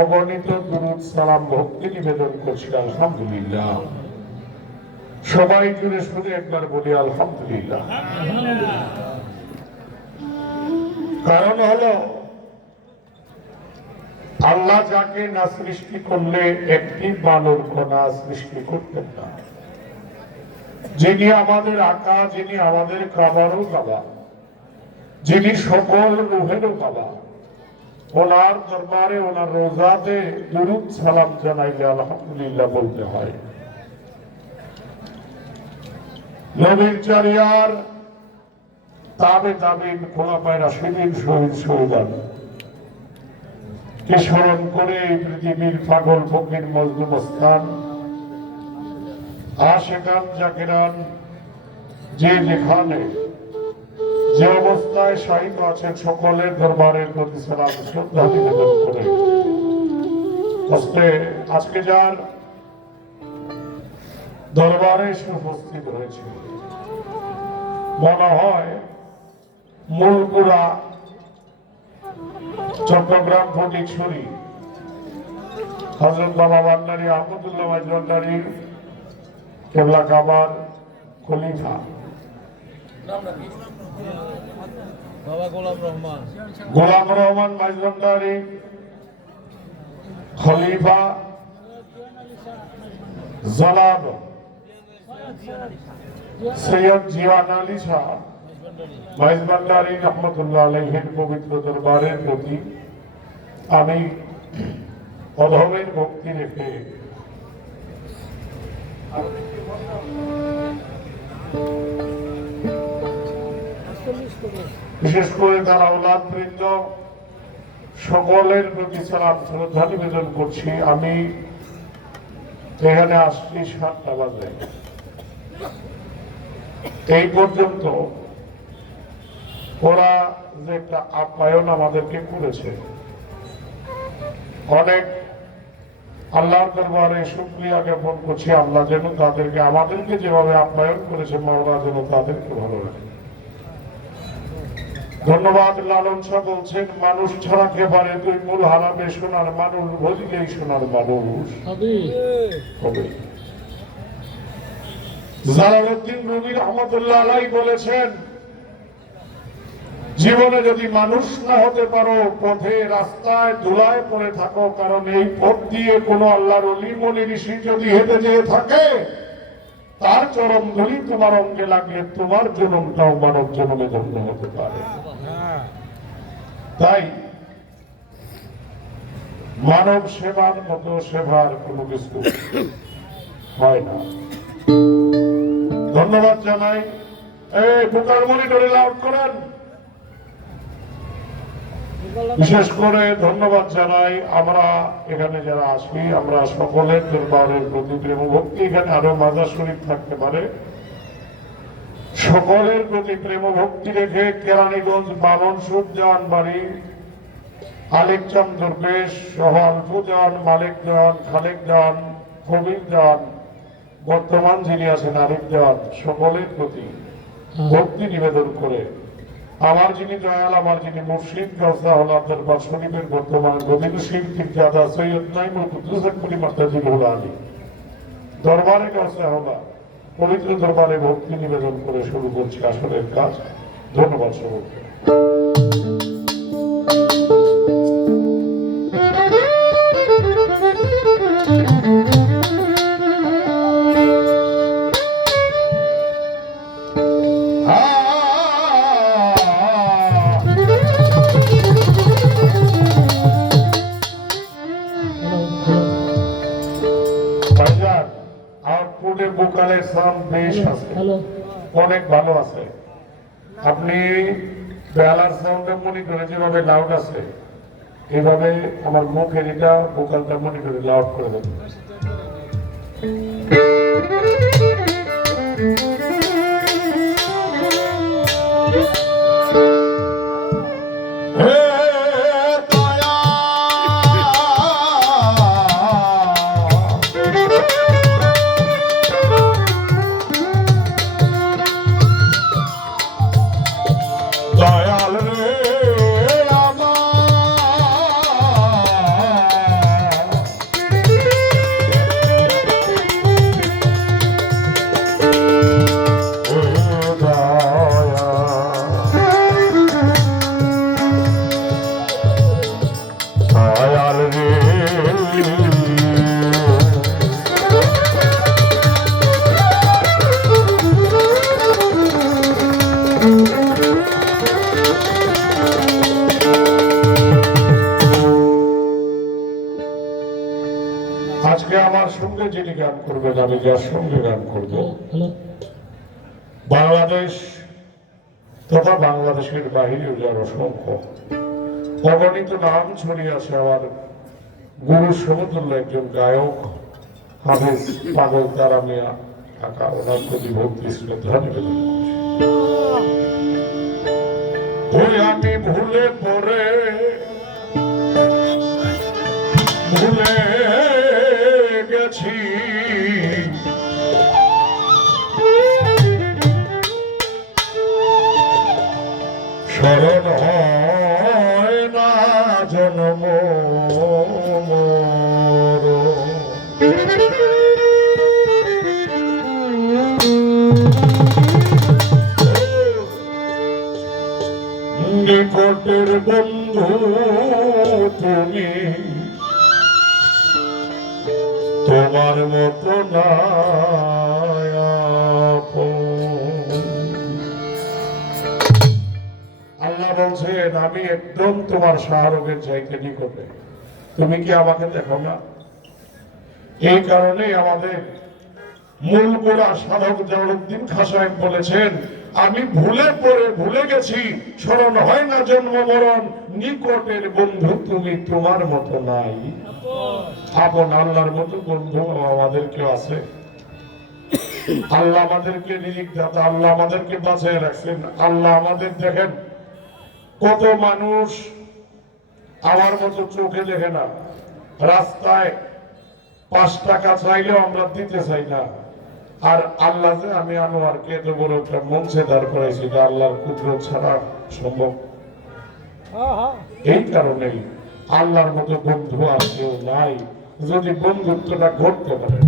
অগণিত সালাম, ভক্তি নিবেদন করছি, আলহামদুলিল্লাহ। সবাই জুড়ে শুনে একবার বলি, আলহামদুলিল্লাহ। কারণ হলো, আল্লাহ যাকে না সৃষ্টি করলে একটি বানর কণা সৃষ্টি করতেন না। যিনি আমাদের আকা, যিনি আমাদের খাবারও বাবা যিনি সকল রুহেরও বাবা ওনার দরবারে, ওনার রোজাতে দুরুদ সালাম জানাইলে আলহামদুলিল্লাহ বলতে হয়। নবীর চারিয়ার তাবে তাবিন খোলা পায়রা শহীদ কে স্মরণ করে পৃথিবীর পাগল ফকির মজলুম স্থান আশেকান জাকিরান যে যেখানে যে অবস্থায় শাহিদ আছেন, সকলের দরবারের প্রতি শ্রদ্ধা নিবেদন করে। আজকে যার দরবারে এসে উপস্থিত হয়েছে, মনে হয় মূলপুরা চট্টগ্রাম ফটিকছড়ি হজরত বাবা বান্নারি আহমদুল্লাহ ভান্ডারি কেবলা কাবার খলিফা। গোলাম রহমান। গোলাম খলিফা, জনাব সৈয়দ জিয়ান আলী শাহ মাইজবান্ডারি রহমতুল্লাহ আলহের পবিত্র দরবারের প্রতি আমি অধমের ভক্তি রেখে বিশেষ করে বৃন্দ সকলের প্রতি সালাম, শ্রদ্ধা নিবেদন করছি। আমি এখানে আসছি সাতটা বাজে। এই পর্যন্ত ওরা যে একটা আপ্যায়ন আমাদেরকে করেছে। অনেক আল্লাহর দরবারে শুক্রিয়া জ্ঞাপন করছি। আল্লাহ যেন তাদেরকে, আমাদেরকে যেভাবে আপ্যায়ন করেছে মাওলা যেন তাদেরকে ভালো রাখে। ধন্যবাদ লালন শাহ বলছেন মানুষ ছাড়া কে পারে তুই মূল হারাবে সোনার মানুষ ভজিলেই সোনার মানুষ। হবে। জালালউদ্দিন রুমি রহমতুল্লাহ আলাই বলেছেন জীবনে যদি মানুষ না হতে পারো পথে রাস্তায় ধুলায় পড়ে থাকো কারণ এই পথ দিয়ে কোন আল্লাহর অলি মনি ঋষি যদি হেঁটে যেয়ে থাকে তার চরম ধুলি তোমার অঙ্গে লাগলে তোমার জনমটাও মানব জনমে ধন্য হতে পারে। তাই মানব সেবার মতো সেবার কোনো কিছু হয় না। ধন্যবাদ জানাই। এই বুকার মনিটরে লাউড করেন। বিশেষ করে ধন্যবাদ জানাই আমরা এখানে যারা আসি আমরা সকলের দরবারের প্রতি প্রেম ভক্তি এখানে আরও মাজার শরীফ থাকতে পারে। সকলের প্রতি প্রেম ভক্তি রেখে কেরানীগঞ্জ বামন সুরজান বাড়ি, আলেক চান দুর্গেশ সহ আলফুজান মালিক জন, খালেক জন, কবির জন, বর্তমান যিনি আছেন আরিফ জন, সকলের প্রতি ভক্তি নিবেদন করে। আমার যিনি দয়াল, আমার যিনি মুর্শিদ গাছা হল দরবার শরীফের বর্তমান গতিশীল ঠিকদাদা সৈয়দ নাইমুল কুদ্দুসের পরিমাত্রাজি ভোলা আলী। দরবারে গাছা হলা পবিত্র দরবারে ভক্তি নিবেদন করে শুরু করছি আসলের কাজ। ধন্যবাদ সকলকে সাউন্ড বেশ আছে। অনেক ভালো আছে। আপনি বেলার সাউন্ডটা মনিটরে যেভাবে লাউড আছে এইভাবে আমার মুখের এটা ভোকালটা মনিটরে লাউড করে দেবেন। যার সঙ্গে গান করব বাংলাদেশ তথা বাংলাদেশের বাহিরেও যার অসংখ্য অগণিত নাম ছড়িয়ে আছে আমার গুরু সমতুল্য একজন গায়ক হাফিজ পাগল তারা মিয়া কাকা ওনার প্রতি ভক্তি শ্রদ্ধা নিবেদন ওই আমি ভুলে পড়ে ভুলে স্মরণ হয় না জন্ম নিকটের বন্ধু তুমি। তোমার মতো না বলছেন আমি একদম তোমার শাহরুখের চাইতে নিকটে। তুমি কি আমাকে দেখো না? এই কারণেই আমাদের মূল গোড়া সাধক জালালউদ্দিন খাঁ সাহেব বলেছেন, আমি ভুলে পড়ে ভুলে গেছি, স্মরণ হয় না জন্ম মরণ, নিকটের বন্ধু তুমি তোমার মতো নাই। আপন আল্লাহর মতো বন্ধু আমাদের কেউ আছে। আল্লাহ আমাদেরকে নিরিখ দাতা আল্লাহ আমাদেরকে বাঁচিয়ে রাখছেন। আল্লাহ আমাদের দেখেন কত মানুষ আমার মতো চোখে দেখে না। রাস্তায় পাঁচ টাকা চাইলেও আমরা দিতে চাই না। আর আল্লাহ যে আমি আনোয়ারকে এত বড় একটা মঞ্চে দাঁড় করাইছি, এটা আল্লাহর কুদরত ছাড়া সম্ভব। এই কারণেই আল্লাহর মতো বন্ধু আর কেউ নাই। যদি বন্ধুত্বটা ঘটতে পারে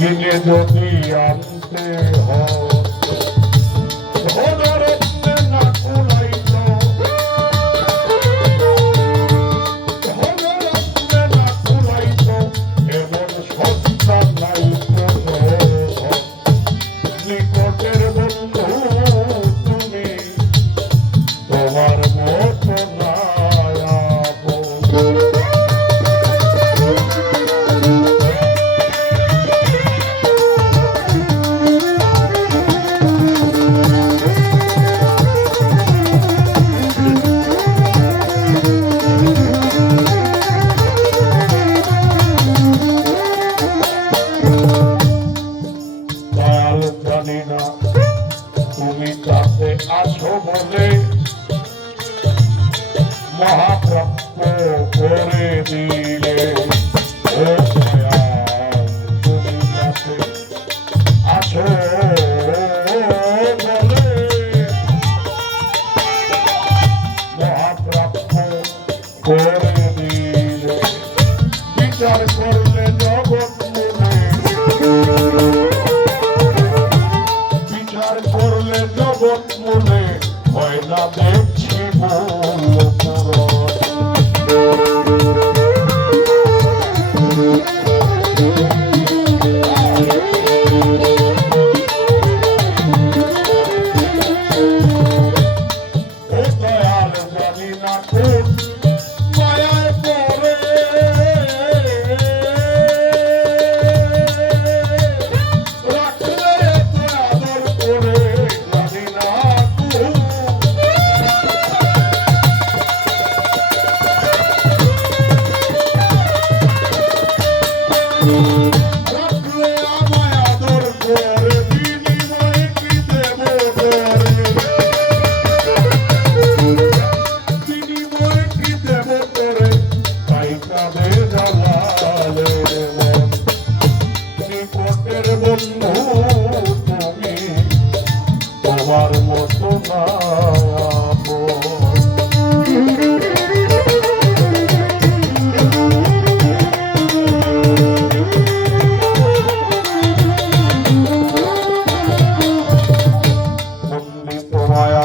কিনে যদি আনতে হতো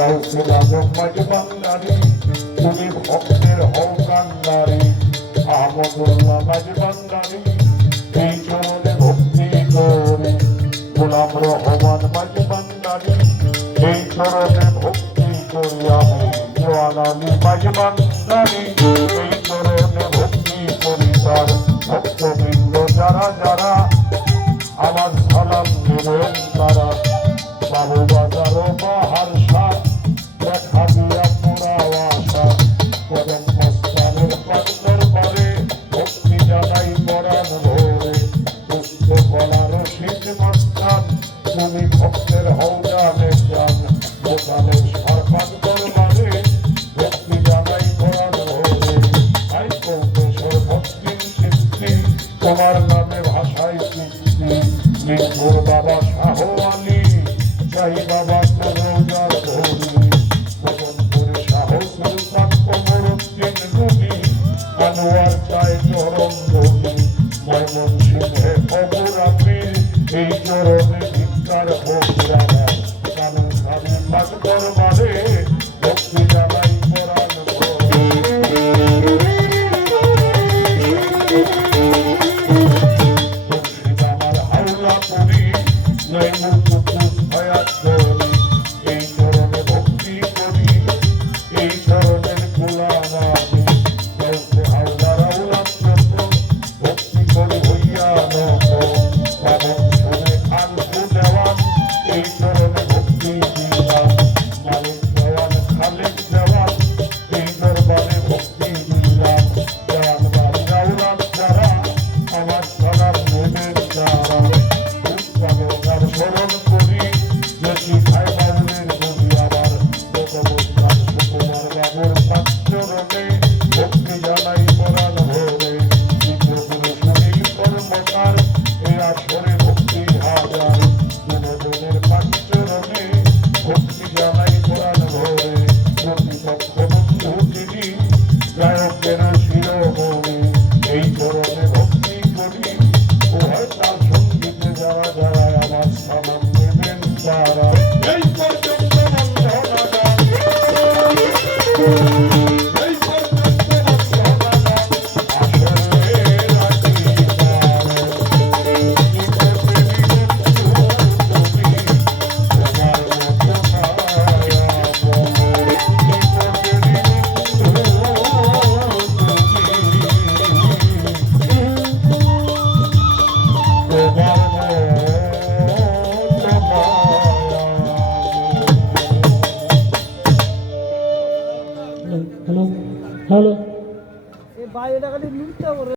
দাও খোদা ব্রহ্মাজ বাঙালি তুমি ভক্তের হও কান্নারি আমদাজ বাঙালি এই চরণে ভক্তি করি গোলাম রহমান মাঝ বাঙালি এই চরণে ভক্তি করি আমি জোয়ান আমি মাঝ